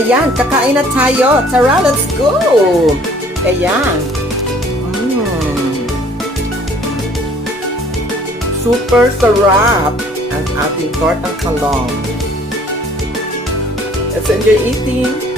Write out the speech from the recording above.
Ayan, kakain na tayo. Tara, let's go! Ayan. Super sarap ang ating tortang kalong. Let's enjoy eating.